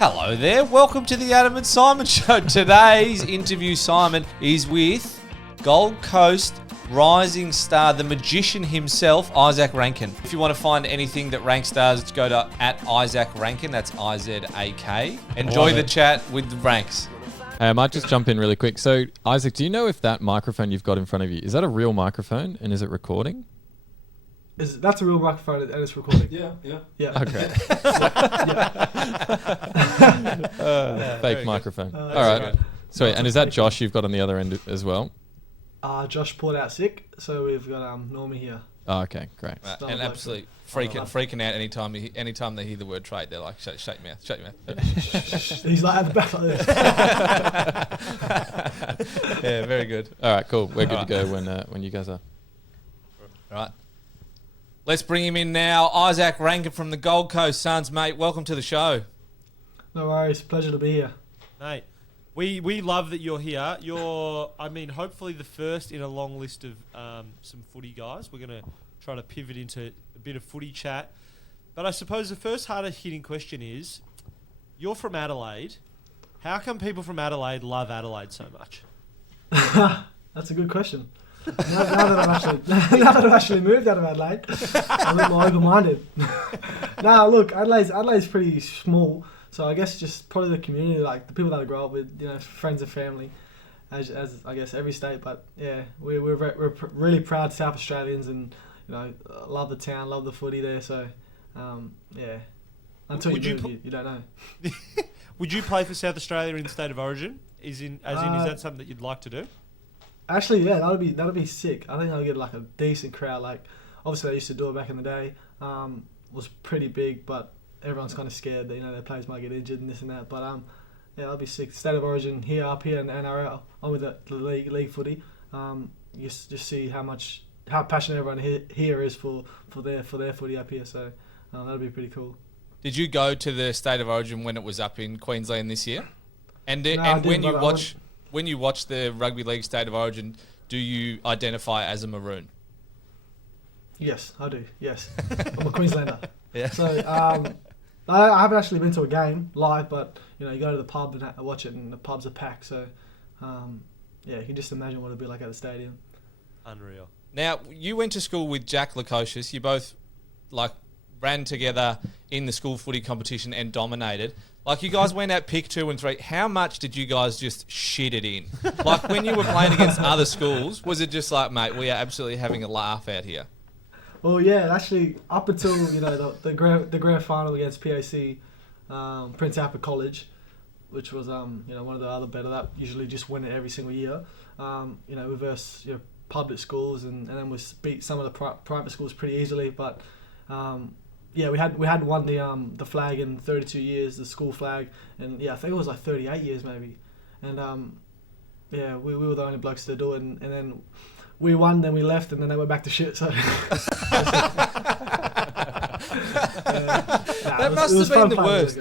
Hello there, welcome to the Adam and Simon Show. Today's interview, Simon, is with Gold Coast rising star, the magician himself, Isaac Rankin. If you want to find anything that Rank stars, go to @IsaacRankin, that's IZAK. Enjoy the chat with the Ranks. Hey, I might just jump in really quick. So, Isaac, do you know if that microphone you've got in front of you, is that a real microphone and is it recording? That's a real microphone and it's recording. Yeah. Okay. Fake microphone. All right. Sweet. And is that Josh you've got on the other end as well? Josh pulled out sick, so we've got Normie here. Oh, okay, great. And absolutely freaking out anytime they hear the word trade. They're like, shut your mouth, shut your mouth. He's like at the back like this. Yeah, very good. All right, cool. We're good to go when you guys are. All right. Let's bring him in now. Isaac Rankin from the Gold Coast Suns, mate. Welcome to the show. No worries. Pleasure to be here. Mate, we love that you're here. You're, hopefully the first in a long list of some footy guys. We're going to try to pivot into a bit of footy chat. But I suppose the first harder hitting question is, you're from Adelaide. How come people from Adelaide love Adelaide so much? That's a good question. Now that I've actually moved out of Adelaide, I'm a bit more open-minded. Look, Adelaide's pretty small, so I guess just probably the community, like the people that I grew up with, friends and family, as I guess every state. But yeah, we're really proud South Australians, and love the town, love the footy there. So yeah, until you don't know. Would you play for South Australia in the state of origin? Is that something that you'd like to do? Actually, yeah, that'd be sick. I think I'll get like a decent crowd. Like, obviously, I used to do it back in the day. Was pretty big, but everyone's kind of scared that their players might get injured and this and that. But yeah, that'd be sick. State of origin here, up here in NRL. I'm with the league footy. You just see how passionate everyone here is for their footy up here. So that'd be pretty cool. Did you go to the State of Origin when it was up in Queensland this year? And when you watch the Rugby League State of Origin, do you identify as a Maroon? Yes, I do. Yes, I'm a Queenslander. Yeah. So I haven't actually been to a game live, but you go to the pub and watch it, and the pubs are packed. So yeah, you can just imagine what it'd be like at the stadium. Unreal. Now, you went to school with Jack Lukosius. You both ran together in the school footy competition and dominated. You guys went out pick 2 and 3. How much did you guys just shit it in? When you were playing against other schools, was it just like, mate, we are absolutely having a laugh out here? Well, yeah, actually, up until the grand final against PAC, Prince Albert College, which was one of the other better that usually just win it every single year. We versed public schools and then we beat some of the private schools pretty easily, but. Yeah, we had won the flag in 32 years, the school flag, and yeah, I think it was like 38 years maybe, and yeah, we were the only blokes to do it, and then we won, then we left, and then they went back to shit. So that must have been the worst.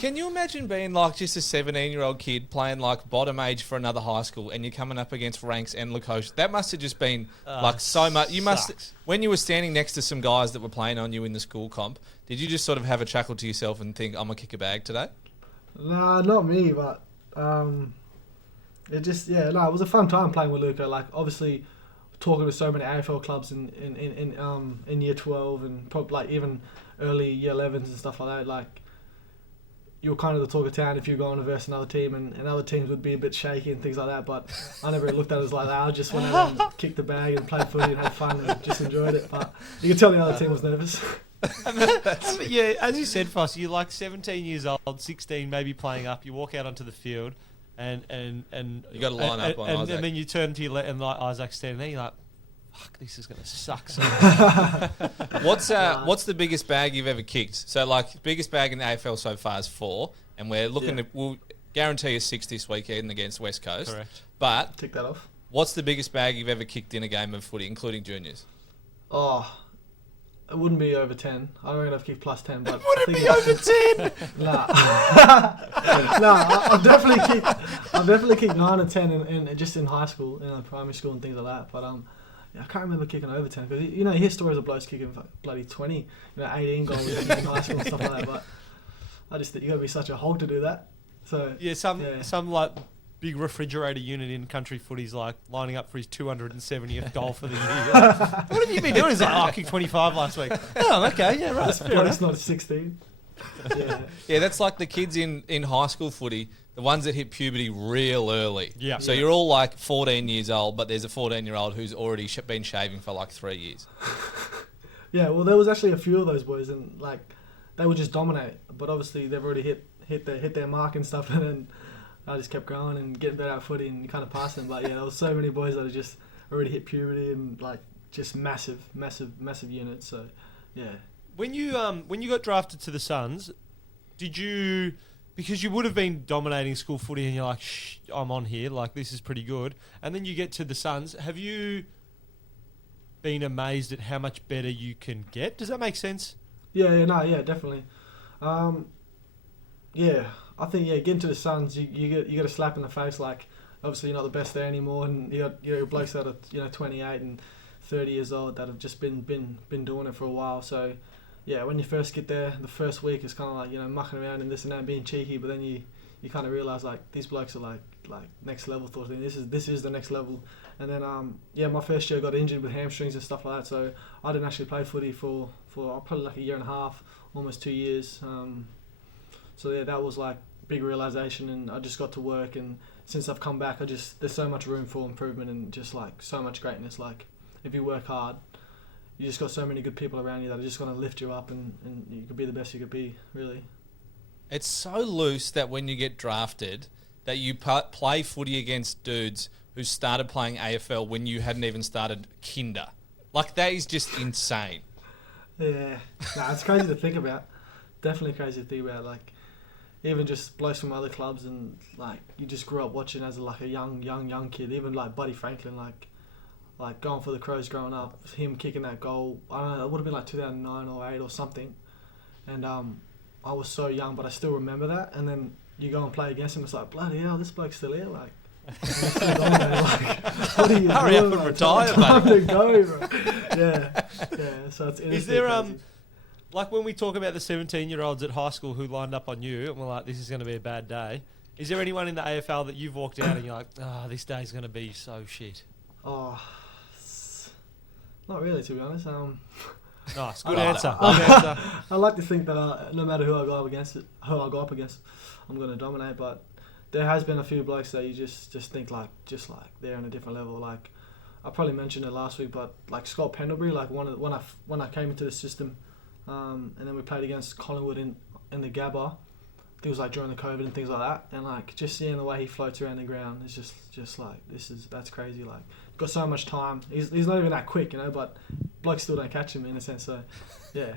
Can you imagine being just a 17-year-old kid playing bottom age for another high school, and you're coming up against Ranks and Lukosius? That must have just been so much. You must, when you were standing next to some guys that were playing on you in the school comp, did you just sort of have a chuckle to yourself and think, I'm gonna kick a bag today? Nah, not me, but it was a fun time playing with Luca. Obviously, talking to so many AFL clubs in year 12 and probably even early year 11s and stuff like that. You were kind of the talk of town if you were going to verse another team, and other teams would be a bit shaky and things like that, but I never looked at it as like that. I just went out and kicked the bag and played footy and had fun and just enjoyed it, but you could tell the other team was nervous. Yeah, as you said, Foss, you're 17 years old, 16 maybe playing up, you walk out onto the field and you got to line up on Isaac. And then you turn to your left and Isaac's standing there, you're like, fuck, this is going to suck. So What's the biggest bag you've ever kicked? So, biggest bag in the AFL so far is 4, and we're looking to, we'll guarantee a 6 this weekend against West Coast. Correct. But tick that off. What's the biggest bag you've ever kicked in a game of footy, including juniors? Oh, it wouldn't be over 10. I don't reckon I've kicked plus 10. But would it be over 10? Nah. I've definitely kicked 9 or 10 in just in high school, primary school and things like that. But I can't remember kicking over 10 because you hear stories of blokes kicking bloody 20, 18 goals in high school and stuff like that. But I just think you got to be such a hog to do that. So Yeah, some like big refrigerator unit in country footy's like lining up for his 270th goal for the year. Like, what have you been doing? He's like, I kicked 25 last week. Oh, okay, yeah, right. Fair enough. it's not 16. Yeah. Yeah, that's like the kids in high school footy, the ones that hit puberty real early. Yeah. So you're all like 14 years old, but there's a 14-year-old who's already been shaving for like 3 years. Yeah, well, there was actually a few of those boys, and like they would just dominate. But obviously, they've already hit their mark and stuff, and then I just kept going and getting better at footy and kind of passing them. But yeah, there was so many boys that had just already hit puberty and like just massive units. So yeah. When you got drafted to the Suns, did you, because you would have been dominating school footy and you're like, shh, I'm on here, like this is pretty good, and then you get to the Suns, have you been amazed at how much better you can get? Does that make sense? Yeah, definitely. Yeah, I think getting to the Suns, you get a slap in the face. Like obviously you're not the best there anymore, and you got blokes that are 28 and 30 years old that have just been doing it for a while. So yeah, when you first get there, the first week is kind of like mucking around and this and that, and being cheeky. But then you kind of realize like these blokes are like next level sort of thing. This is the next level. And then my first year I got injured with hamstrings and stuff like that, so I didn't actually play footy for probably like a year and a half, almost 2 years. So yeah, that was like big realization, and I just got to work. And since I've come back, there's so much room for improvement and just like so much greatness. Like if you work hard, you just got so many good people around you that are just going to lift you up, and you could be the best you could be, really. It's so loose that when you get drafted, that you play footy against dudes who started playing AFL when you hadn't even started kinder. Like, that is just insane. Yeah. Nah, it's crazy to think about. Definitely crazy to think about. Like, even just blokes from other clubs, and like you just grew up watching as like a young kid. Even like Buddy Franklin, like going for the Crows growing up, him kicking that goal. I don't know, it would have been like 2009 or 8 or something. And I was so young, but I still remember that. And then you go and play against him, it's like, bloody hell, this bloke's still here. Like, what are you Hurry doing? up and Like, retire, time mate. to go, bro. Yeah. So it Is there like when we talk about the 17-year-olds at high school who lined up on you and were like, this is going to be a bad day, is there anyone in the AFL that you've walked out and you're like, this day's going to be so shit? Oh, not really, to be honest. Nice, good I like answer. that. Good answer. I like to think that no matter who I go up against, I'm going to dominate. But there has been a few blokes that you just think like they're on a different level. Like I probably mentioned it last week, but like Scott Pendlebury, like when I came into the system, and then we played against Collingwood in the Gabba. It was like during the COVID and things like that, and like just seeing the way he floats around the ground is just like that's crazy. Like got so much time. He's not even that quick, but blokes still don't catch him in a sense. So yeah.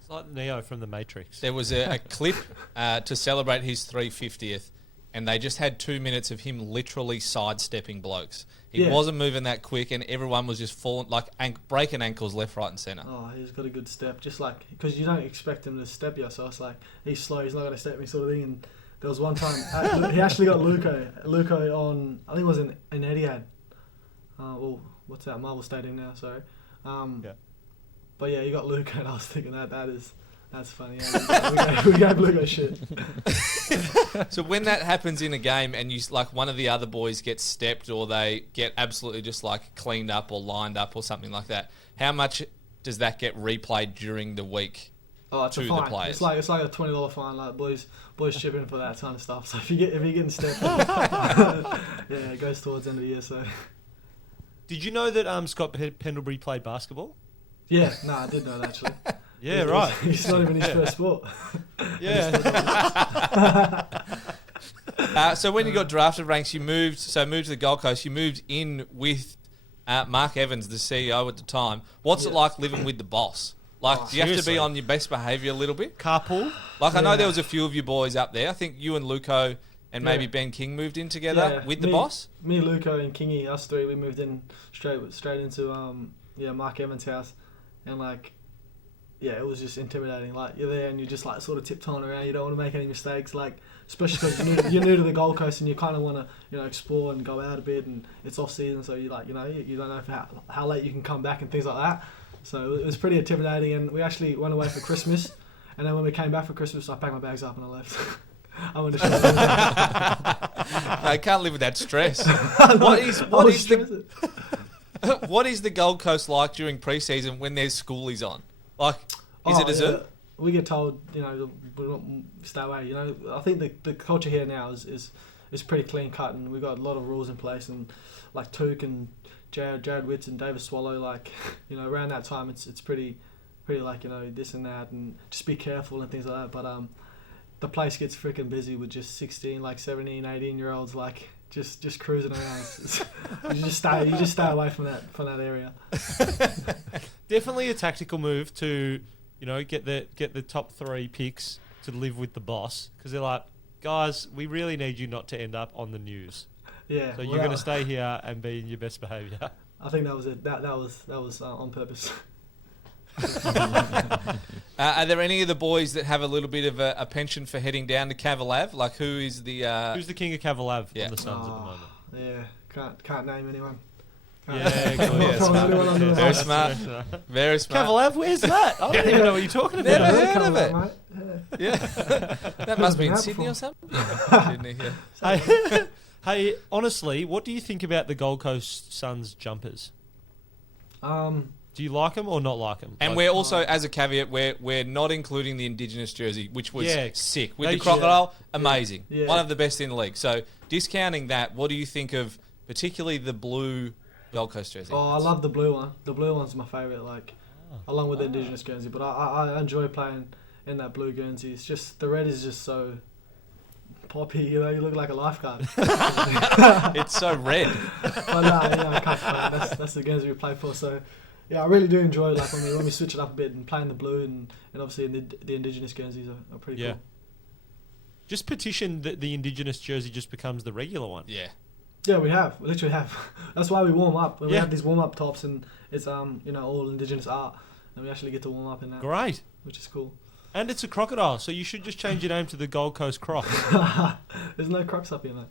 It's like Neo from The Matrix. There was a clip to celebrate his 350th, and they just had 2 minutes of him literally sidestepping blokes. He wasn't moving that quick, and everyone was just falling, like breaking ankles left, right, and centre. Oh, he's got a good step, just like because you don't expect him to step you. So it's like he's slow, he's not going to step me, sort of thing. And there was one time he actually got Luco on. I think it was in Etihad. Well, what's that? Marvel Stadium now. Sorry. Yeah. But yeah, you got Luca, and I was thinking that's funny. Yeah, we gave Luca shit. So when that happens in a game and you like one of the other boys gets stepped or they get absolutely just like cleaned up or lined up or something like that, how much does that get replayed during the week? Oh, it's to a fine. the players? It's like a $20 fine. Like boys chip in for that kind of stuff. So if you're getting stepped, yeah, it goes towards the end of the year. So Did you know that Scott Pendlebury played basketball? yeah, I did know that actually. Yeah, right. It's not even his first sport. Yeah. So when you got drafted, Ranks, moved to the Gold Coast. You moved in with Mark Evans, the CEO at the time. What's it like living with the boss? Like, do you have to seriously. be on your best behaviour a little bit? Carpool? Like, I know Yeah. there was a few of you boys up there. I think you and Luco and maybe Yeah. Ben King moved in together with the boss. Me, Luco, and Kingy, us three, we moved in straight into Mark Evans' house, and like. Yeah, it was just intimidating. Like you're there and you're just like sort of tiptoeing around. You don't want to make any mistakes. Like especially because you're new to the Gold Coast and you kind of want to explore and go out a bit. And it's off season, so you like you don't know how late you can come back and things like that. So it was pretty intimidating. And we actually went away for Christmas, And then when we came back for Christmas, I packed my bags up and I left. I went to show them. I can't live with that stress. I was stressing. What is the Gold Coast like during pre-season when there's schoolies on? Like, is it a zoo? We get told, we don't stay away. I think the culture here now is pretty clean cut, and we've got a lot of rules in place. And like Took and Jared Witts and David Swallow, like around that time, it's pretty like this and that, and just be careful and things like that. But the place gets freaking busy with just 16, like 17, 18-year-olds, like just cruising around. you just stay away from that area. Definitely a tactical move to get the top 3 picks to live with the boss, because they're like, guys, we really need you not to end up on the news. Yeah. So you're going to stay here and be in your best behaviour. I think that was it. That was on purpose. Are there any of the boys that have a little bit of a penchant for heading down to Cavalav? Like, who's the king of Cavalav Yeah. on the Suns at the moment? Yeah, can't name anyone. Yeah, Can't good. Yeah, throw smart. anyone under the Very bus. smart. Very smart. Cavalav, where's that? I don't even know what you're talking about. Never Yeah, heard of it. Cavalav, mate. Yeah. Yeah. That must be in Been out Sydney before. or something. Yeah. Sydney, yeah. Hey, honestly, what do you think about the Gold Coast Suns jumpers? Do you like them or not like them? And we're also, as a caveat, we're not including the Indigenous jersey, which was sick. With They the crocodile, should. amazing. Yeah. One of the best in the league. So, discounting that, what do you think of particularly the blue Gold Coast jersey? Oh, I love the blue one. The blue one's my favourite, along with the Indigenous Guernsey. But I enjoy playing in that blue Guernsey. It's just, the red is just so poppy, you look like a lifeguard. It's so red. But I can't play. That's the Guernsey we play for. So, yeah, I really do enjoy when we switch it up a bit and playing the blue and obviously the Indigenous Guernseys are pretty cool. Just petition that the Indigenous jersey just becomes the regular one. Yeah. Yeah, we literally have. That's why we warm up. When we Yeah. have these warm-up tops and it's all Indigenous art, and we actually get to warm up in that, Great. which is cool. And it's a crocodile, so you should just change your name to the Gold Coast Croc. There's no crocs up here, mate.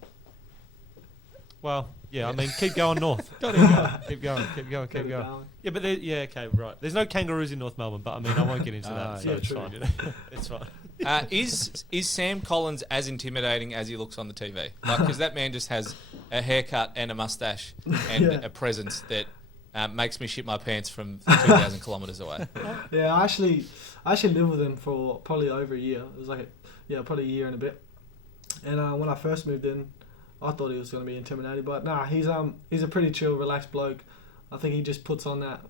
Well, yeah, I mean, keep going north. Keep going. Keep going. Yeah, but okay, right. There's no kangaroos in North Melbourne, but I mean, I won't get into that. So yeah, it's true. fine. It's fine. Is Sam Collins as intimidating as he looks on the TV? Because that man just has a haircut and a mustache and Yeah. a presence that makes me shit my pants from 2,000 kilometres away. Yeah, I actually lived with him for probably over a year. It was probably a year and a bit. And when I first moved in, I thought he was going to be intimidating, but nah, he's a pretty chill, relaxed bloke. I think he just puts on that,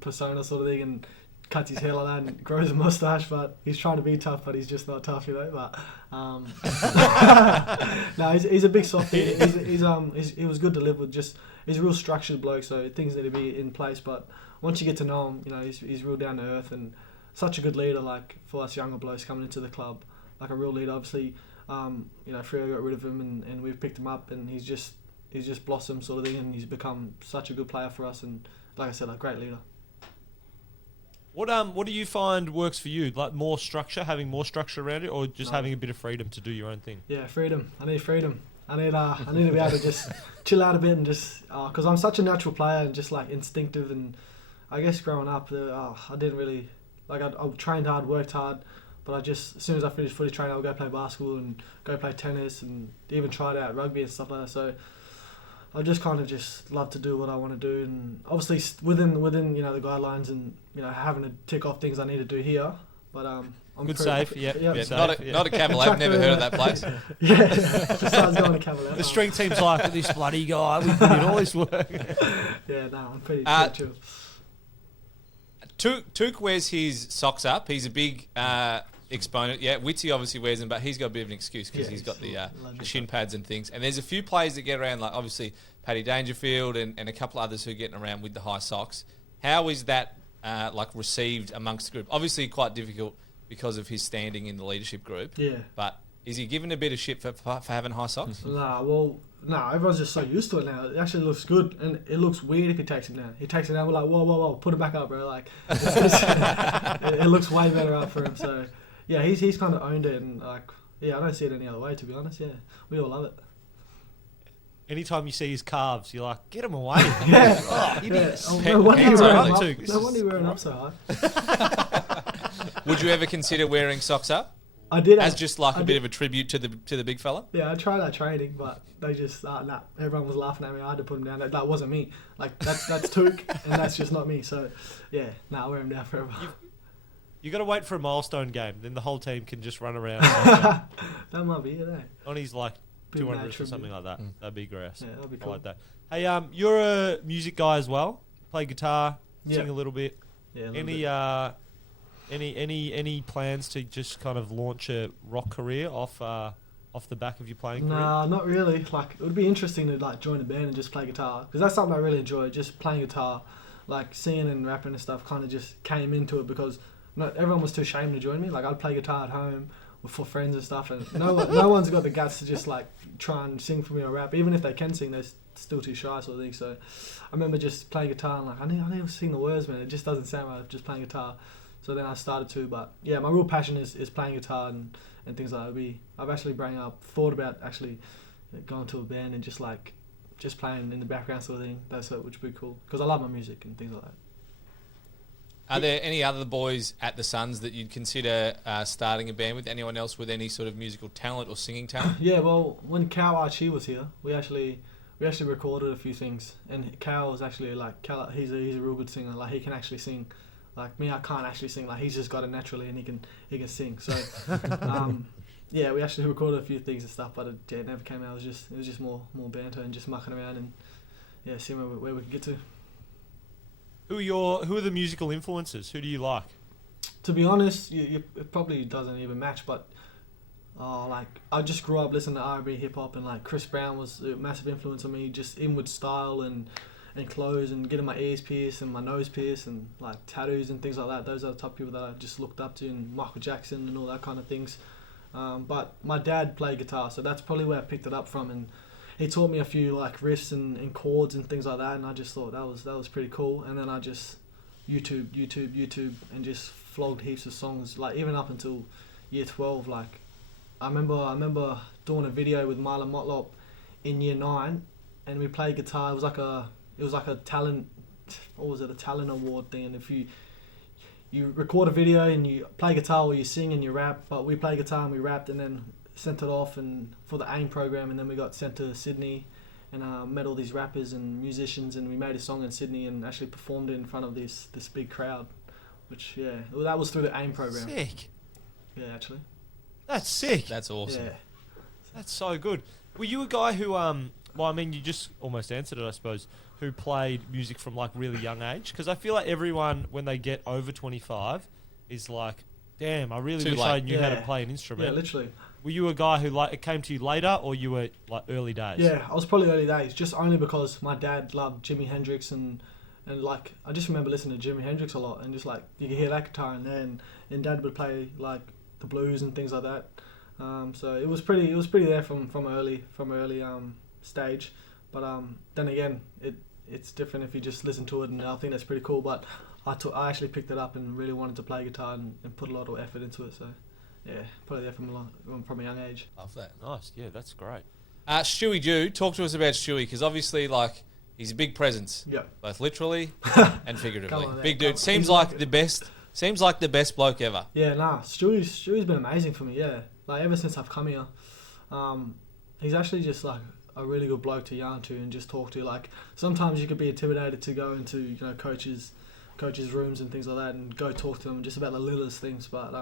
persona sort of thing and cuts his hair like that and grows a mustache. But he's trying to be tough, but he's just not tough, But no, he's a big softie. He was good to live with. Just he's a real structured bloke, so things need to be in place. But once you get to know him, he's real down to earth and such a good leader. Like for us younger blokes coming into the club, like a real leader. Obviously. Freo got rid of him and we've picked him up and he's just blossomed sort of thing and he's become such a good player for us and like I said, a great leader. What do you find works for you? Like more structure, having more structure around it, or just having a bit of freedom to do your own thing? Yeah, freedom. I need freedom. I need to be able to just chill out a bit and just because I'm such a natural player and just like instinctive and I guess growing up I didn't really I trained hard, worked hard. But as soon as I finished footy training, I would go play basketball and go play tennis and even tried out rugby and stuff like that. So I just kind of just love to do what I want to do, and obviously within the guidelines and having to tick off things I need to do here. But I'm good safe. Yeah, Safe, not a Cavalier. I've never heard of that place. Yeah, just starts going to Cavalier. The strength team's like this bloody guy. We put in all this work. Yeah, no, I'm pretty chill. Took wears his socks up. He's a big exponent. Yeah, Witzy obviously wears them, but he's got a bit of an excuse because he's got the shin pads and things. And there's a few players that get around, like obviously Paddy Dangerfield and a couple others who are getting around with the high socks. How is that received amongst the group? Obviously quite difficult because of his standing in the leadership group. Yeah. But is he given a bit of shit for having high socks? No, everyone's just so used to it now. It actually looks good, and it looks weird if he takes it down. He takes it down, we're like, whoa, put it back up, bro. Like, it looks way better up for him. So, yeah, he's kind of owned it, and I don't see it any other way, to be honest. Yeah, we all love it. Anytime you see his calves, you're like, get him away. Yeah. Oh, idiots. No wonder you Pants wear only. him up so high. Would you ever consider wearing socks up I did as have- just like I a bit did- of a tribute to the big fella? Yeah, I tried that training, but they just nah. Everyone was laughing at me. I had to put them down. That wasn't me. Like that's Took, and that's just not me. So yeah, I wear them down forever. You got to wait for a milestone game, then the whole team can just run around That might be it. Eh? on his like Bit of 200 or tribute. something like that. That'd be grass. Yeah, that'd be I cool. like that. Hey, you're a music guy as well. Play guitar, sing Yeah. a little bit. Yeah. a little Any bit. any plans to just kind of launch a rock career off the back of your playing career? Nah, not really. Like, it would be interesting to like join a band and just play guitar, because that's something I really enjoy. Just playing guitar, like singing and rapping and stuff. Kind of just came into it because not everyone was too ashamed to join me. Like, I'd play guitar at home for friends and stuff, and no one's got the guts to just like try and sing for me or rap. Even if they can sing, they're still too shy, sort of thing. So I remember just playing guitar and like I need to sing the words, man. It just doesn't sound right just playing guitar. So then I started to, but yeah, my real passion is playing guitar and things like that. I've actually thought about actually going to a band and just playing in the background sort of thing. Which would be cool because I love my music and things like that. Are there any other boys at the Suns that you'd consider starting a band with? Anyone else with any sort of musical talent or singing talent? Yeah, well, when Cal Archie was here, we actually recorded a few things, and Cal was actually like he's a real good singer. Like he can actually sing. Like me, I can't actually sing. Like he's just got it naturally, and he can sing. So, yeah, we actually recorded a few things and stuff, but it never came out. It was just more banter and just mucking around and yeah, seeing where we could get to. Who are the musical influences? Who do you like? To be honest, it probably doesn't even match, but like I just grew up listening to R&B, hip hop, and like Chris Brown was a massive influence on me. Just inward style and clothes and getting my ears pierced and my nose pierced and like tattoos and things like that. Those are the type of people that I just looked up to, and Michael Jackson and all that kind of things. But my dad played guitar, so that's probably where I picked it up from, and he taught me a few like riffs and chords and things like that, and I just thought that was pretty cool. And then I just YouTube and just flogged heaps of songs, like even up until year 12. Like I remember doing a video with Marlon Motlop in year 9, and we played guitar. It was like a talent, what was it, a talent award thing, and if you record a video and you play guitar or you sing and you rap, but we played guitar and we rapped and then sent it off and for the AIM program, and then we got sent to Sydney and met all these rappers and musicians, and we made a song in Sydney and actually performed it in front of this big crowd, which that was through the AIM program. Sick. Yeah, actually. That's sick. That's awesome. Yeah. That's so good. Were you a guy who well, I mean, you just almost answered it, I suppose, who played music from like really young age? Because I feel like everyone, when they get over 25, is like, damn, I really Too wish late. I knew how to Yeah. play an instrument. Yeah, literally. Were you a guy who like it came to you later, or you were like early days? Yeah, I was probably early days, just only because my dad loved Jimi Hendrix and like I just remember listening to Jimi Hendrix a lot, and just like you could hear that guitar in there, and Dad would play like the blues and things like that. So it was pretty there from early stage, but then again it's different if you just listen to it, and I think that's pretty cool. But I actually picked it up and really wanted to play guitar and put a lot of effort into it. So yeah, probably there from a young age. Love that. Nice. Yeah, that's great. Stewie Jew, talk to us about Stewie, because obviously, like, he's a big presence, Yeah. both literally and figuratively. Come on, man. Big dude. Come on. Seems He's like like the best. Seems like the best bloke ever. Yeah, Stewie's been amazing for me. Yeah, like ever since I've come here, he's actually just like a really good bloke to yarn to and just talk to. Like sometimes you could be intimidated to go into coaches' rooms and things like that and go talk to them just about the littlest things. But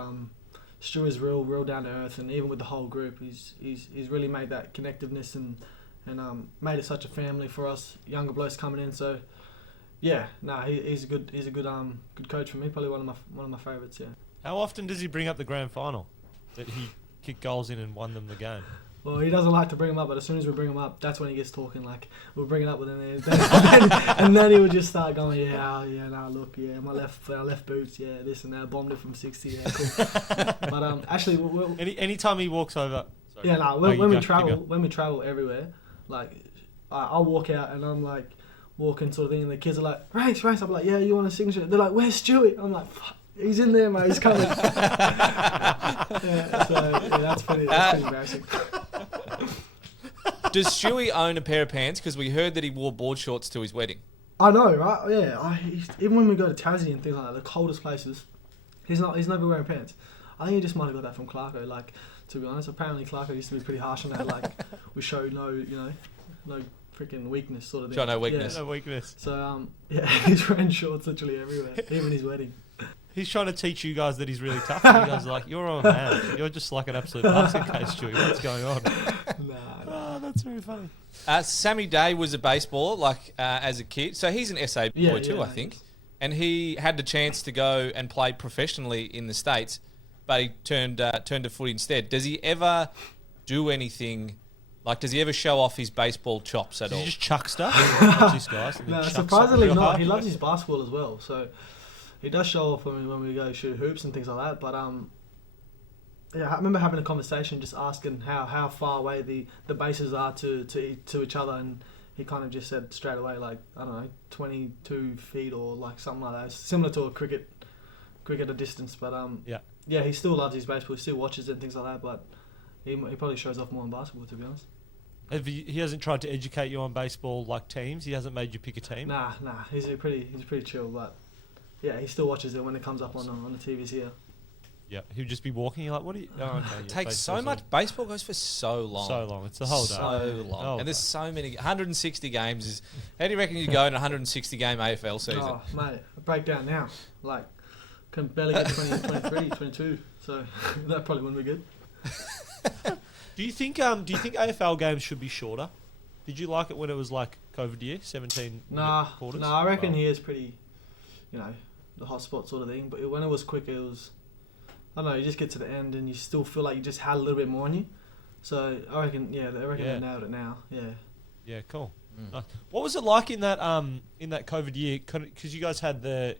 Stewie's real down to earth, and even with the whole group, he's really made that connectiveness and made it such a family for us younger blokes coming in. So. Yeah, he's a good coach for me. Probably one of my favourites. Yeah. How often does he bring up the grand final that he kicked goals in and won them the game? Well, he doesn't like to bring them up, but as soon as we bring them up, that's when he gets talking. Like we'll bring it up with him, and then he would just start going, my left boots, yeah, this and that, bombed it from 60, yeah, cool. But actually, anytime he walks over, sorry. yeah, no, Oh, you when go, we travel everywhere, like I'll walk out and I'm like. Walking sort of thing, and the kids are like, race. I'm like, yeah, you want a signature? They're like, where's Stewie? I'm like, fuck, he's in there, mate. He's coming. That's pretty embarrassing. Does Stewie own a pair of pants? Because we heard that he wore board shorts to his wedding. I know, right? Yeah. Even when we go to Tassie and things like that, the coldest places, He's never wearing pants. I think he just might have got that from Clarko. Like, to be honest, apparently Clarko used to be pretty harsh on that. Like, we show no freaking weakness sort of thing. Show no weakness. No weakness. So yeah, he's wearing shorts literally everywhere, even his wedding. He's trying to teach you guys that he's really tough. And you guys are like, you're on man. You're just like an absolute basket case, Stewie. What's going on? Nah. Oh, that's very funny. Sammy Day was a baseballer, like as a kid. So he's an SA boy too, I think. And he had the chance to go and play professionally in the States, but he turned to footy instead. Does he ever do anything? Like, does he ever show off his baseball chops at Does all? he just chuck stuff? Watch this, guys. and then No, chucks surprisingly something real not. hard? He loves his basketball as well. So he does show off when we go shoot hoops and things like that. But yeah, I remember having a conversation, just asking how far away the bases are to each other, and he kind of just said straight away, like, I don't know, 22 feet or like something like that. It's similar to a cricket distance. But yeah, he still loves his baseball. He still watches it and things like that. But he probably shows off more in basketball, to be honest. He hasn't tried to educate you on baseball like teams. He hasn't made you pick a team. Nah. He's pretty chill, but yeah, he still watches it when it comes up on the TVs here. Yeah, he'll just be walking. You're like, what are you? Oh, okay. It takes so much. Baseball goes for so long. So long. It's the whole day. So long. Whole And there's day. so many. 160 games. How do you reckon you go in a 160 game AFL season? Oh, mate, a breakdown now. Like, can barely get 20, 23, 22. So that probably wouldn't be good. Do you think AFL games should be shorter? Did you like it when it was like COVID year, 17 Nah, quarters? I reckon Well, he is pretty, the hotspot sort of thing. But when it was quick, it was, I don't know, you just get to the end and you still feel like you just had a little bit more on you. So I reckon, Yeah. they nailed it now. Yeah. Yeah, cool. Nice. What was it like in that COVID year? Because you guys had the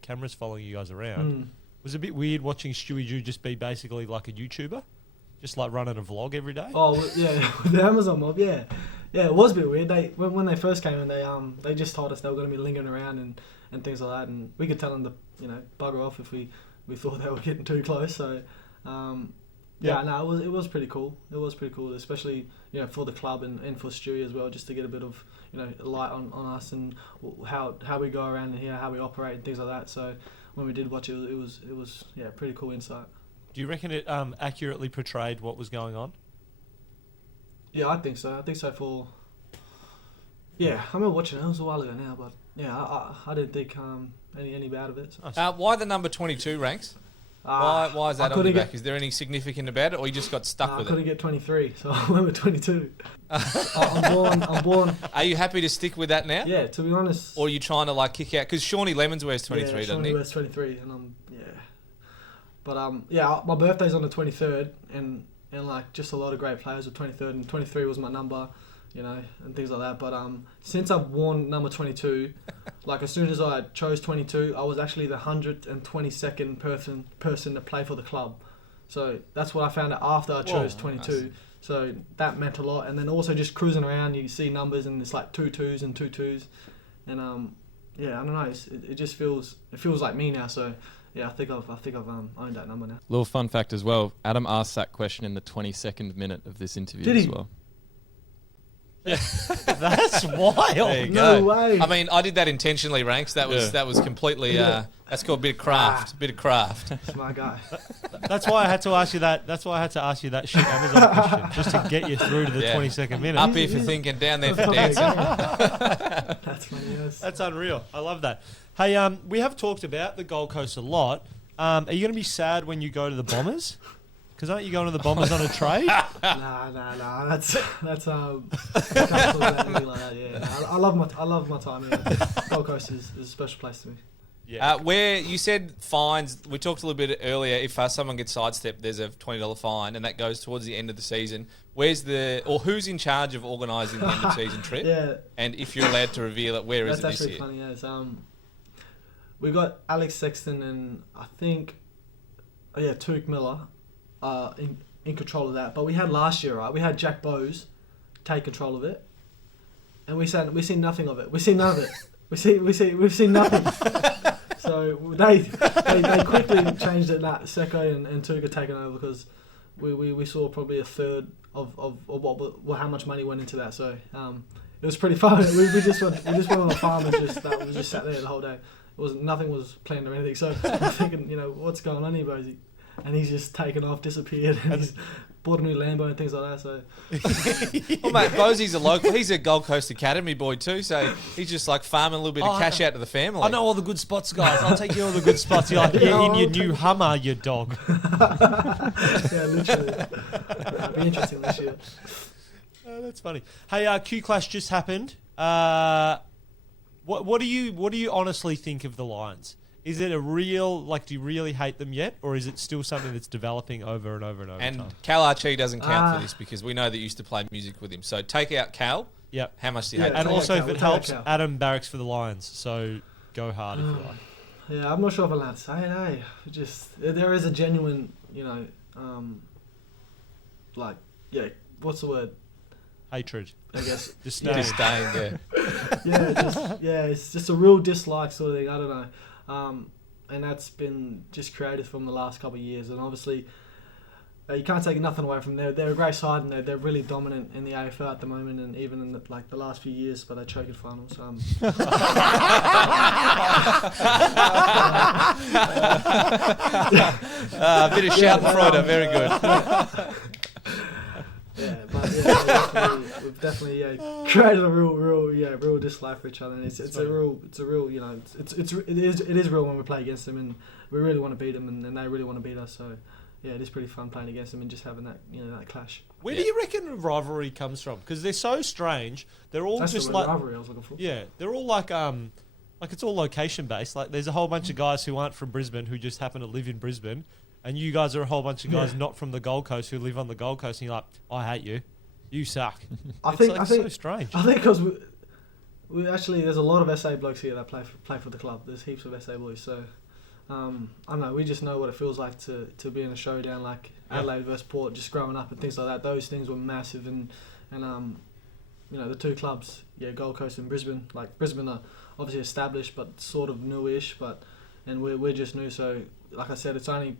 cameras following you guys around. Was it a bit weird watching Stewie Jew just be basically like a YouTuber, just like running a vlog every day? Oh well, yeah, the Amazon mob, yeah, it was a bit weird. When they first came in, they just told us they were going to be lingering around and things like that, and we could tell them to bugger off if we thought they were getting too close. So it was pretty cool. It was pretty cool, especially for the club and for Stewie as well, just to get a bit of light on us and how we go around here, how we operate and things like that. So when we did watch it, it was pretty cool insight. Do you reckon it accurately portrayed what was going on? Yeah, I think so. I remember watching it. It was a while ago now, but yeah, I didn't think any bad of it. So. Why the number 22 ranks? Why is that on your back? Is there any significant about it, or you just got stuck with I couldn't it? get 23, so I went with 22. I'm born. Are you happy to stick with that now? Yeah, to be honest. Or are you trying to like kick out? Because Shawnee Lemons wears 23, doesn't Shawnee he? wears 23, and But my birthday's on the 23rd, and like just a lot of great players with 23rd, and 23 was my number, and things like that. But since I've worn number 22, like as soon as I chose 22, I was actually the 122nd person to play for the club. So that's what I found out after I chose 22. Nice. So that meant a lot. And then also just cruising around, you see numbers and it's like 2 2s and 2 2s, and I don't know. It just feels like me now. So. Yeah, I think I've owned that number now. Little fun fact as well. Adam asked that question in the 22nd minute of this interview Did as he? well. That's wild. There you No go. way. I mean, I did that intentionally, Ranks. That was completely. That's called a bit of craft. Bit of craft. Smart guy. That's why I had to ask you that. That's why I had to ask you that shit Amazon question, just to get you through to the Yeah. 22nd minute. Up here for thinking, down there for dancing. That's funny. Yes. That's unreal. I love that. Hey, we have talked about the Gold Coast a lot. Are you going to be sad when you go to the Bombers? Because aren't you going to the Bombers on a trade? Nah. That's can't talk about anything like that. Yeah. Nah, I love my time here. Gold Coast is a special place to me. Yeah. Where you said fines, we talked a little bit earlier. If someone gets sidestepped, there's a $20 fine, and that goes towards the end of the season. Who's in charge of organising the end of season trip? Yeah. And if you're allowed to reveal it, where is That's it this actually year? funny. Yes. We got Alex Sexton and I think, Tuke Miller, in control of that. But we had last year, right? We had Jack Bowes take control of it, and we seen nothing of it. We've seen none of it. We've seen nothing. So they quickly changed it. That Seko and Tuke taken over because we saw probably a third of how much money went into that. So it was pretty fun. We just went on the farm and we just sat there the whole day. nothing was planned or anything. So I'm thinking, what's going on here, Bozy? And he's just taken off, disappeared, and he's bought a new Lambo and things like that. So, well, mate, Bozy's a local. He's a Gold Coast Academy boy too, so he's just like farming a little bit of cash out to the family. I know all the good spots, guys. I'll take you all the good spots. You're like, in your new Hummer, you dog. yeah, literally. It'll be interesting this year. That's funny. Hey, Q Clash just happened. What do you honestly think of the Lions? Is it a real, do you really hate them yet? Or is it still something that's developing over and over and over And time? Cal Archie doesn't count for this because we know that you used to play music with him. So take out Cal. Yep. How much do you hate And take also, out if Cal, it we'll take out helps, Cal. Adam barracks for the Lions. So go hard if you like. Yeah, I'm not sure if I'm allowed to say it. Hey, just there is a genuine, what's the word? Hatred. I guess. Disdain. Disdain, yeah. It's just a real dislike sort of thing. I don't know, and that's been just created from the last couple of years. And obviously, you can't take nothing away from them. They're a great side, and they're really dominant in the AFL at the moment, and even in the last few years. But they choke in finals. A bit of Schadenfreude, very good. Yeah, but we've definitely created a real dislike for each other, and it's a real it is real when we play against them, and we really want to beat them, and they really want to beat us. So yeah, it is pretty fun playing against them and just having that that clash. Where do you reckon the rivalry comes from? Because they're so strange. They're all That's just the like rivalry I was looking for. yeah, they're all like it's all location based. Like there's a whole bunch of guys who aren't from Brisbane who just happen to live in Brisbane. And you guys are a whole bunch of guys not from the Gold Coast who live on the Gold Coast, and you're like, I hate you. You suck. I think so strange. I think because we actually there's a lot of SA blokes here that play for the club. There's heaps of SA boys, so I don't know. We just know what it feels like to be in a showdown like Adelaide versus Port, just growing up and things like that. Those things were massive, and the two clubs, Gold Coast and Brisbane. Like Brisbane are obviously established, but sort of newish, and we're just new. So like I said, it's only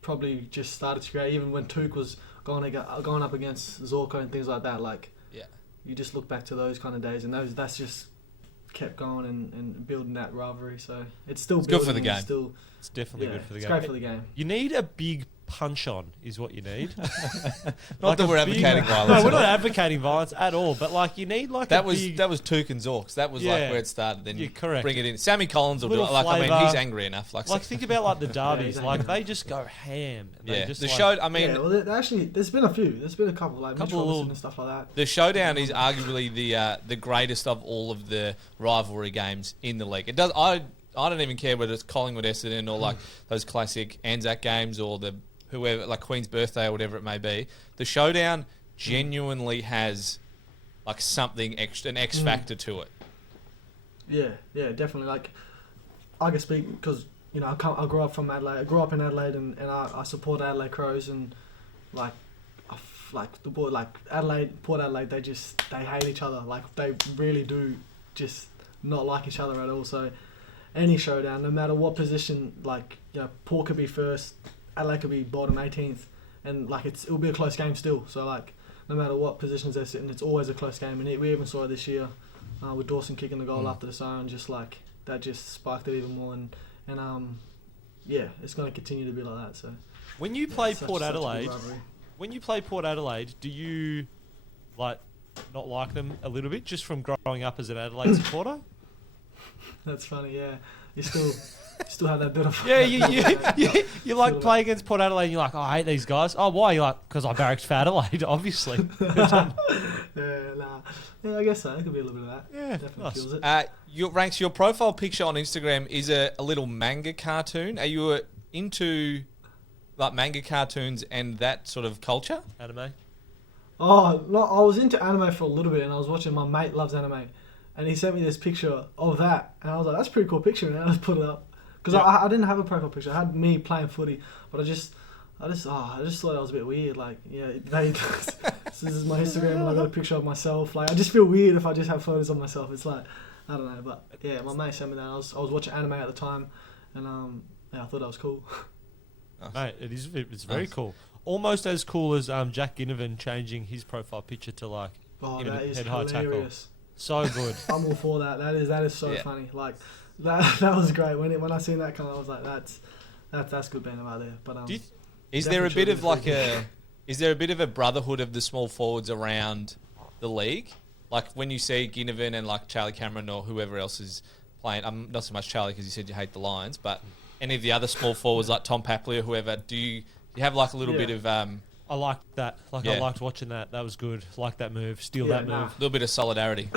probably just started to create. Even when Took was going up against Zorko and things like that, you just look back to those kind of days, and that's just kept going and building that rivalry. So it's still good for the game. It's definitely good for the game. It's great for the game. You need a big punch on is what you need. Not that we're advocating violence. No, we're not advocating violence at all. But you need that was Took and Zorks. That was where it started. Then you correct. Bring it in. Sammy Collins will do it. Flavour. He's angry enough. Think about the derbies. They just go ham. And they just, the show. Actually, there's been a few. There's been a couple Mitch Robinson and stuff like that. The showdown is arguably the greatest of all of the rivalry games in the league. It does. I don't even care whether it's Collingwood, Essendon, or those classic Anzac games, or the whoever, like Queen's Birthday or whatever it may be. The showdown genuinely has something extra, an X factor to it. Yeah, definitely. I can speak because I grew up from Adelaide. I grew up in Adelaide, and I support Adelaide Crows, and Adelaide, Port Adelaide. They hate each other. They really do just not like each other at all. So any showdown, no matter what position, Port could be first, Adelaide could be bottom 18th, and it'll be a close game still. So no matter what positions they're sitting, it's always a close game. And we even saw it this year with Dawson kicking the goal after the siren, that just sparked it even more. And it's going to continue to be like that. So when you play Port Adelaide, do you not like them a little bit just from growing up as an Adelaide supporter? That's funny, yeah. You still have that bit of... Yeah, you play against Port Adelaide and you're like, I hate these guys. Oh, why? You're like, because I barracked for Adelaide, obviously. Yeah, I guess so. It could be a little bit of that. Yeah, definitely nice. feels it. Your profile picture on Instagram is a little manga cartoon. Are you into manga cartoons and that sort of culture? Anime? Oh, no, I was into anime for a little bit, and I was watching. My mate loves anime, and he sent me this picture of that, and I was like, "That's a pretty cool picture," and I just put it up because I didn't have a profile picture. I had me playing footy, but I just thought it was a bit weird. This is my Instagram, and I got a picture of myself. I just feel weird if I just have photos of myself. It's I don't know, but yeah, my mate sent me that. I was watching anime at the time, and I thought that was cool. Mate, it's very cool. Almost as cool as Jack Ginnivan changing his profile picture to that is head high tackle. hilarious. So good. I'm all for that. That is so funny. that was great. When I seen that come, I was like, that's good being right there. But Do you is there a bit of like is there a bit of a brotherhood of the small forwards around the league? Like when you see Ginnivan and like Charlie Cameron or whoever else is playing, not so much Charlie because you said you hate the Lions, but any of the other small forwards like Tom Papley or whoever, do you have like a little bit of I liked that. I liked watching that. That was good. Like that move. Steal that move. A little bit of solidarity.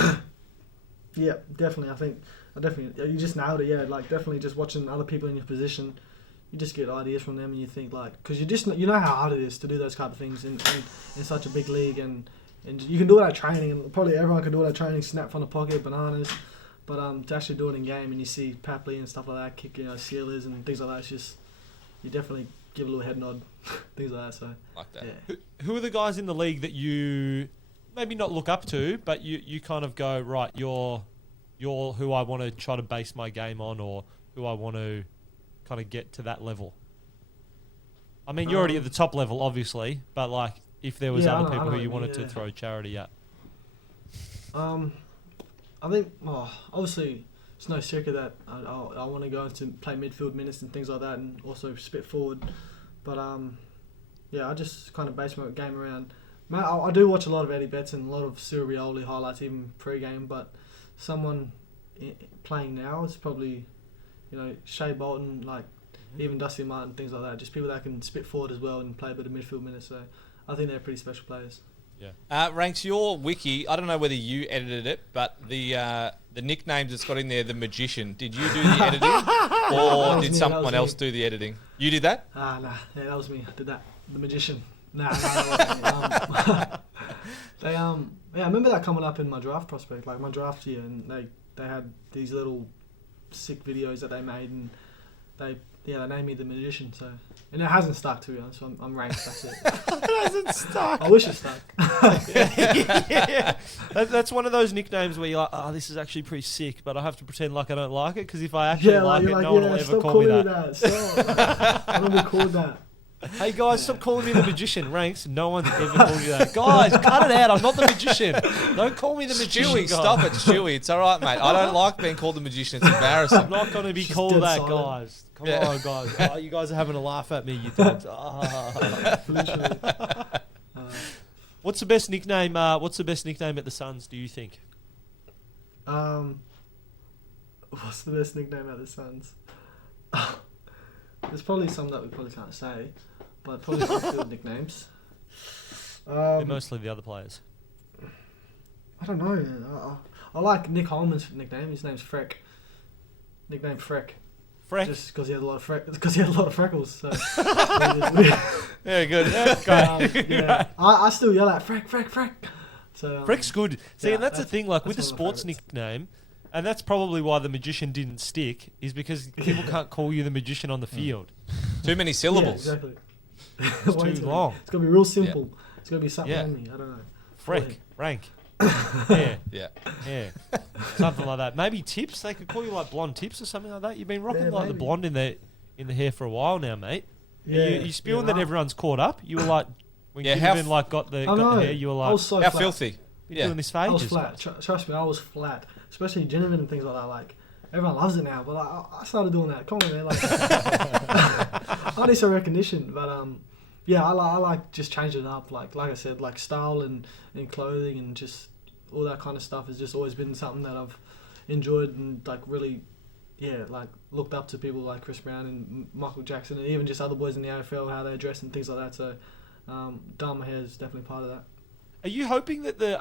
Yeah, definitely. You just nailed it. Yeah, like definitely just watching other people in your position, you just get ideas from them, and you think like, because you know how hard it is to do those kind of things in such a big league, and you can do it at training, and probably everyone can do it at training, snap from the pocket, bananas, but to actually do it in game, and you see Papley and stuff like that, kick sealers and things like that, it's just you definitely give a little head nod, things like that. So like that. Yeah. Who are the guys in the league that you maybe not look up to, but you kind of go, right, you're who I want to try to base my game on, or who I want to kind of get to that level? I mean, you're already at the top level, obviously, but like if there was other people who you wanted to throw charity at. I think, obviously, it's no secret that I want to go into play midfield minutes and things like that, and also spit forward. But I just kind of base my game around. Man, I do watch a lot of Eddie Betts and a lot of Cyril Rioli highlights, even pre-game. But someone playing now is probably, Shea Bolton, like even Dusty Martin, things like that. Just people that can spit forward as well and play a bit of midfield minutes. So I think they're pretty special players. Yeah. Ranks, your wiki, I don't know whether you edited it, but the nicknames it's got in there, the Magician, did you do the editing or did someone else do the editing? You did that? Nah. Yeah, that was me. I did that. The Magician. Nah. I remember that coming up in my draft prospect, like my draft year, and they had these little sick videos that they made, and they named me the Magician. So, and it hasn't stuck, to be honest. So I'm ranked. That's it. It hasn't stuck. I wish it stuck. Yeah. That's one of those nicknames where you're like, oh, this is actually pretty sick, but I have to pretend like I don't like it, because if I actually like it, no one will ever call me that. Stop. I don't be called that. Hey guys, stop calling me the Magician. Ranks, no one's ever called you that. Guys, cut it out. I'm not the Magician. Don't call me the Magician. Stewie, stop it, Stewie. It's all right, mate. I don't like being called the Magician. It's embarrassing. I'm not going to be called that, silent. guys. Come on, guys. Oh, you guys are having a laugh at me, you dogs. Literally. What's the best nickname? What's the best nickname at the Suns, do you think? What's the best nickname at the Suns? There's probably some that we probably can't say, but probably midfield nicknames. They're mostly the other players. I don't know. I like Nick Holman's nickname. His name's Freck. Nickname Freck. Freck? Just because he had a lot of freckles. So. Very good. Yeah. I still yell at Freck. So Freck's good. See, yeah, and that's the thing. Like with the that's one of my sports favourites. nickname, and that's probably why the Magician didn't stick, is because people can't call you the Magician on the field. Too many syllables. Yeah, exactly. It's Way too long. It's gonna be real simple. It's gonna be something Yeah. on me. I don't know. Freck, rank. Yeah. Yeah. Something like that. Maybe Tips. They could call you like Blonde Tips or something like that. You've been rocking Yeah, like the maybe. blonde in the hair for a while now, mate. Yeah. You spewing that everyone's caught up. You were like, when Yeah, Ginnivan like got the hair, you were I like, was so How flat. filthy. been Yeah. doing this for I was ages. flat. Trust me, I was flat. Especially Ginnivan and things like that. Like everyone loves it now, but I started doing that. Come on, man. Like I need some recognition, but I like just changing it up. Like I said, like style and clothing and just all that kind of stuff has just always been something that I've enjoyed and like really, like looked up to people like Chris Brown and Michael Jackson and even just other boys in the AFL, how they dress and things like that. So, dyeing my hair is definitely part of that. Are you hoping that the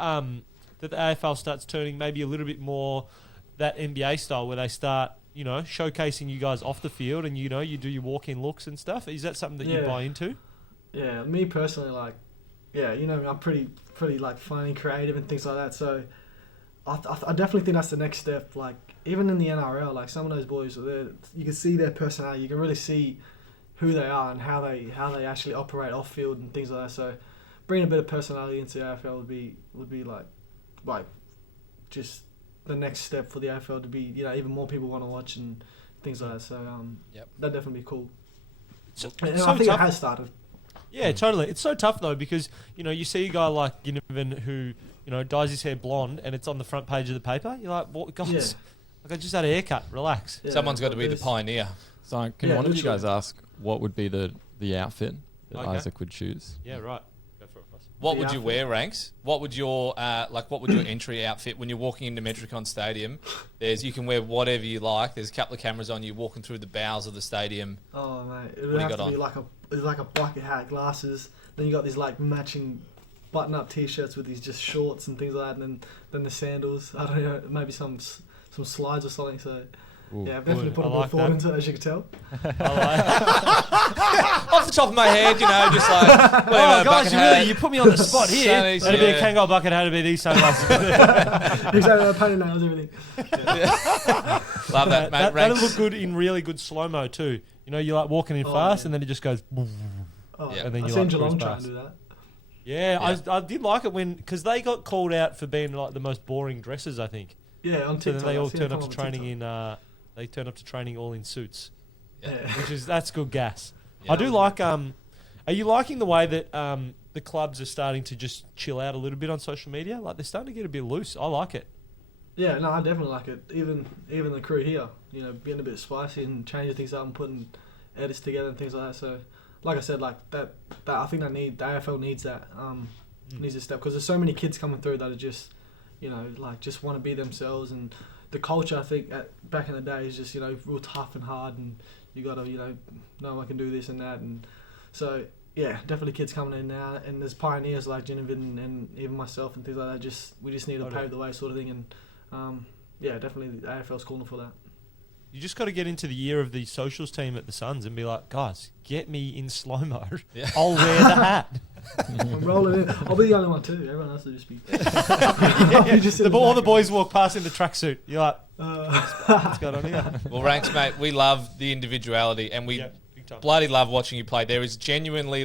AFL starts turning maybe a little bit more that NBA style, where they start, showcasing you guys off the field and you do your walk-in looks and stuff? Is that something that you buy into? Yeah, me personally, like, I'm pretty like funny, creative, and things like that. So, I definitely think that's the next step. Like, even in the NRL, like some of those boys, you can see their personality. You can really see who they are and how they actually operate off field and things like that. So, bringing a bit of personality into the AFL would be like just the next step for the AFL to be, even more people want to watch and things like that. So, that'd definitely be cool. And I think it has started. Yeah, totally. It's so tough though, because you see a guy like Ginnivan who dyes his hair blonde and it's on the front page of the paper. You're like, well, guys, Like I just had a haircut. Relax. Yeah, Someone's got to but be the there's- pioneer. So can Yeah, one of you literally. guys ask what would be the outfit that Okay. Isaac would choose? Yeah, right. Go for it, Ross. What The would you outfit. wear, Ranks? What would your what would your entry outfit when you're walking into Metricon Stadium? You can wear whatever you like. There's a couple of cameras on you walking through the bowels of the stadium. Oh mate, it What would do you have got to be on? like a bucket hat, glasses. Then you got these like matching button-up t-shirts with these just shorts and things like that. And then the sandals. I don't know, maybe some slides or something. So Ooh. yeah, I've definitely Good. put a I bit of like thought that. into it, as you can tell. Off the top of my head, just like Oh, whatever, guys, bucket you hat. put me on the spot here. Sunnies, That'd be a yeah. Kangol bucket hat. It'd be these sunglasses. Exactly, painted nails, everything. Love that, mate. That'll Ranks. look good in really good slow-mo too. You know, you're like walking in Oh, fast man. and then it just goes... Oh, Yeah. And then I've you seen like Geelong cruise try past. and do that. Yeah, I did like it because they got called out for being like the most boring dresses, I think. Yeah, on So TikTok. then they all I've seen it turn up come to on training TikTok. they turn up to training all in suits, Yeah. that's good gas. Yeah. I do like. Are you liking the way that the clubs are starting to just chill out a little bit on social media? Like they're starting to get a bit loose. I like it. Yeah, no, I definitely like it. Even the crew here, being a bit spicy and changing things up and putting edits together and things like that. So, like I said, like that I think the AFL needs that. Needs a step because there's so many kids coming through that are just, just want to be themselves, and the culture I think back in the day is just real tough and hard, and you gotta no one can do this and that, and so yeah, definitely kids coming in now, and there's pioneers like Genevieve and even myself and things like that. We just need to Totally. pave the way, sort of thing, and yeah, definitely the AFL's calling for that. You just got to get into the year of the socials team at the Suns and be like, guys, get me in slow mo. Yeah. I'll wear the hat. I'm rolling in. I'll be the only one too. Everyone else will just be. You just sit in All the back. boys walk past in the tracksuit. You're like, Uh, what's going on here? Well, Ranks, mate, we love the individuality, and we Yeah, big time. bloody love watching you play. There is genuinely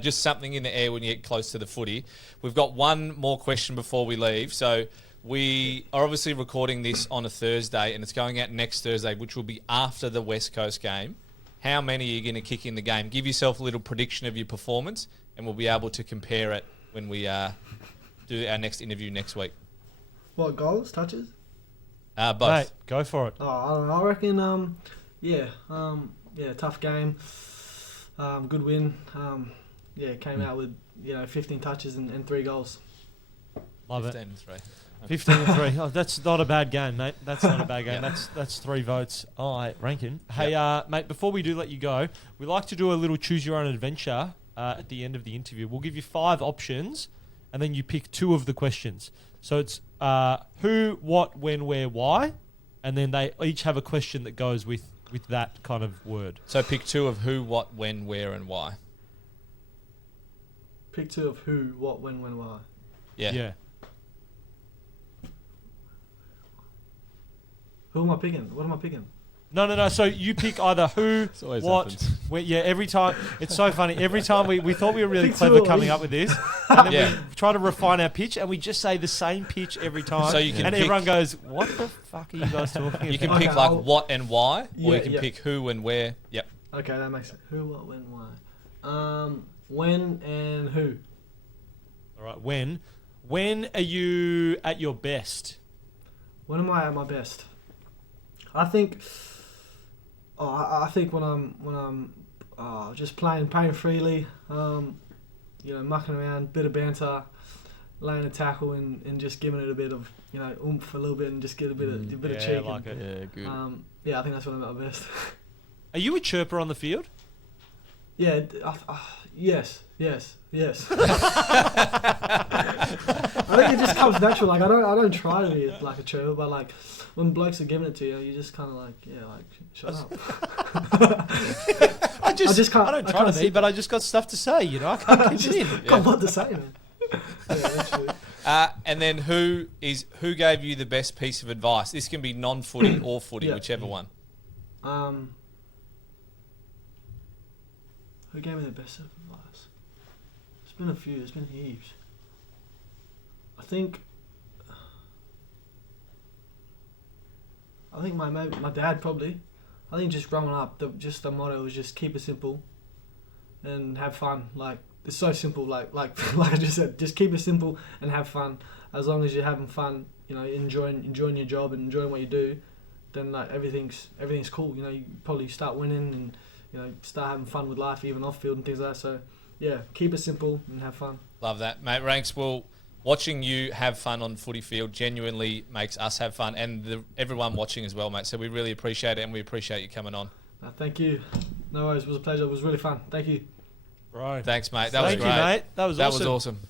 just something in the air when you get close to the footy. We've got one more question before we leave. So we are obviously recording this on a Thursday, and it's going out next Thursday, which will be after the West Coast game. How many are you going to kick in the game? Give yourself a little prediction of your performance, and we'll be able to compare it when we do our next interview next week. what goals, touches? Both. Mate, go for it. Oh, I don't know. I reckon. Tough game. Good win. Came out with 15 touches and 3 goals. Love it. 15-3. 15-3. Oh, that's not a bad game, mate. That's not a bad game. Yeah. That's 3 votes. All right, Rankin. Hey, mate, before we do let you go, we like to do a little choose your own adventure at the end of the interview. We'll give you 5 options, and then you pick 2 of the questions. So it's who, what, when, where, why, and then they each have a question that goes with that kind of word. So pick 2 of who, what, when, where, and why. Pick 2 of who, what, when, why. Yeah. Who am I picking? What am I picking? No. So you pick either who, always what, happens. where. Yeah, every time. It's so funny. Every time we thought we were really Pick clever 2 coming each. up with this, and then Yeah. we try to refine our pitch, and we just say the same pitch every time. So you can and pick- everyone goes, "What the fuck are you guys talking You can about?" Okay, pick like I'll- what and why, or Yeah, you can yeah. pick who and where. Yep. Okay, that makes it. Who, what, when, why. When and who? All right. When are you at your best? When am I at my best? I think. I think when I'm just playing freely, mucking around, bit of banter, laying a tackle, and just giving it a bit of oomph a little bit, and just get a bit of Yeah, cheek. I like it. Yeah, good. I think that's when I'm at my best. Are you a chirper on the field? Yeah. Yes. I think it just comes natural. Like I don't try to be like a chirper, but like when blokes are giving it to you, you just kind of shut up. I just can't- I don't I try to can't be, see- but I just got stuff to say. I can't keep it in. Got what to say, man. Yeah, literally. And then who gave you the best piece of advice? This can be non-footy or footy, Yeah. whichever one. Who gave me the best of advice? There's been a few. There's been heaps. I think my dad probably. I think just growing up, the motto was just keep it simple and have fun. Like it's so simple. Like I just said, just keep it simple and have fun. As long as you're having fun, enjoying your job and enjoying what you do, then like everything's cool. You know, you probably start winning and you know start having fun with life, even off field and things like that. So yeah, keep it simple and have fun. Love that, mate. Ranks, well, watching you have fun on footy field genuinely makes us have fun and everyone watching as well, mate. So we really appreciate it and we appreciate you coming on. Thank you. No worries. It was a pleasure. It was really fun. Thank you. Right. Thanks, mate. That was Thank great. you, mate. That was awesome. That was awesome.